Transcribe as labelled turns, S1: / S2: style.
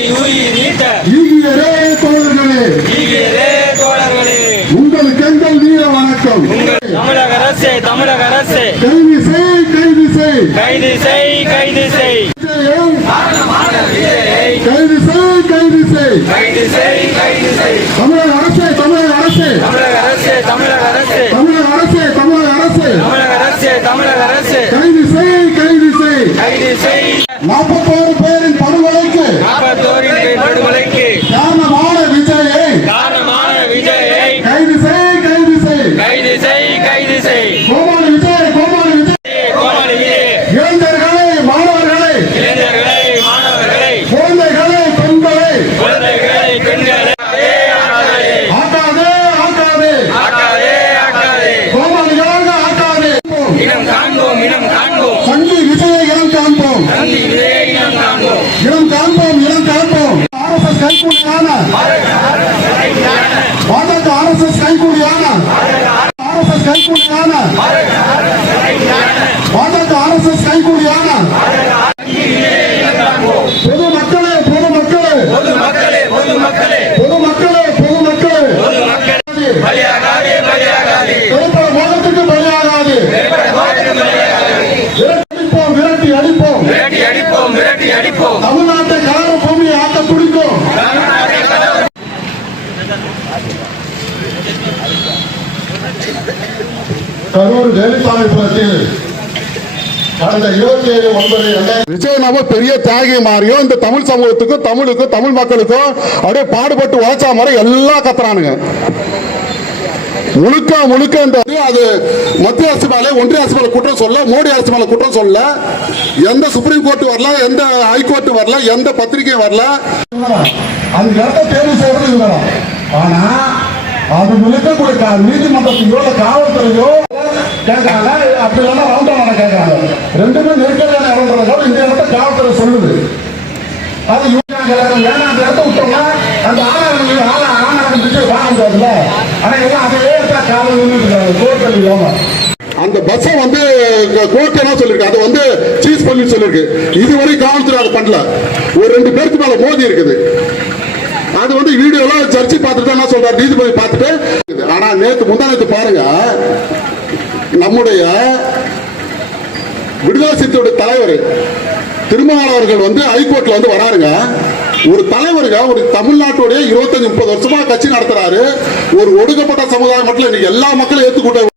S1: ஈகியரே தோழர்களே
S2: ஈகியரே தோழர்களே.
S1: உங்களுக்கு எங்கள் வீர வணக்கம்.
S2: தமிழக அரசே தமிழக அரசே.
S1: கைது செய் கைது செய்
S2: கைது செய் கைது செய்
S1: கைது செய் கைது செய்
S2: கைது செய் கைது செய்
S1: தமிழக அரசே தமிழக அரசே.
S2: தமிழக அரசே தமிழக அரசே.
S1: தமிழக அரசே தமிழக அரசே.
S2: தமிழக அரசே தமிழக அரசே.
S1: கைது செய் கைது செய்
S2: கைது செய்
S1: நாற்பத்தோரு பேரின் ¡Ah, no, ಕೈಕೂಲಿಯಾನ ಭಾರತ ಆರ್ ಎಸ್ ಎಸ್ ಕೈಕೂಲಿಯಾನ ಆರ್ ಎಸ್ ಎಸ್ ಕೈಕೂಲಿಯಾನ ಭಾರತ பொது மக்களே பொது மக்களே
S2: மக்களே பொது மக்களே
S1: பொது மக்களே பொது மக்களே
S2: பொது மக்களே பலியாகாதே
S1: அடிப்போம் விரட்டி அடிப்போம்.
S2: விரட்டி அடிப்போம் விரட்டி அடிப்போம்.
S1: தமிழ்நாடு பிடிக்கும். கரூர் வேலுசாமி புலத்தில் இருபத்தி பெரிய தியாகி மாறியும் இந்த தமிழ் சமூகத்துக்கும் தமிழுக்கும் தமிழ் மக்களுக்கும் அப்படியே பாடுபட்டு உழைச்சா மாதிரி எல்லாம் கத்துறானுங்க. முழுக்க முழுக்க அது மத்திய அரசு மேலே ஒன்றிய அரசு மேலே குற்றம் சொல்ல மோடி அரசு மேலே குற்றம் சொல்ல எந்த சுப்ரீம் கோர்ட் வரல எந்த ஹைகோர்ட் வரல எந்த பத்திரிகை வரல. அந்த இடத்த தேர்வு செய்யறது இவங்க ஆனா அது இருக்கக்கூடிய நீதிமன்றத்தையோ இல்ல காவல்துறையோ கேட்கறாங்க அப்படி இல்லைன்னா ரவுண்டான கேட்கறாங்க ரெண்டுமே நெருக்கடியான இடம்ன்றதால இந்த இடத்த காவல்துறை சொல்லுது. அது வேணாம் அந்த இடத்த விட்டோம்னா அந்த ஆணவர்கள் ஆண ஆணவர்கள் பிடிச்சி ஆனா எல்லாம் காவல் நின்றுட்டு இல்லாம. அந்த பஸ்ஸை வந்து கோர்ட் என்ன சொல்லிருக்கு? அதை வந்து சீஸ் பண்ணி சொல்லிருக்கு. இதுவரை காவல்துறை அதை பண்ணல. ஒரு ரெண்டு பேருக்கு மேல மோதி இருக்குது. அது வந்து வீடியோலாம் சர்ச்சை பார்த்துட்டு என்ன சொல்றாரு? நீதிபதி பார்த்துட்டு. ஆனா நேற்று முந்தா நேற்று பாருங்க. நம்முடைய விடுதலை சித்தோட தலைவர் திருமாவளவர்கள் வந்து ஹைகோர்ட்ல வந்து வராருங்க. ஒரு தலைவருங்க ஒரு தமிழ்நாட்டுடைய இருபத்தஞ்சு முப்பது வருஷமா கட்சி நடத்துறாரு. ஒரு ஒடுக்கப்பட்ட சமுதாயம் மட்டும் இன்னைக்கு எல்லா மக்களும் ஏத்துக்கிட்ட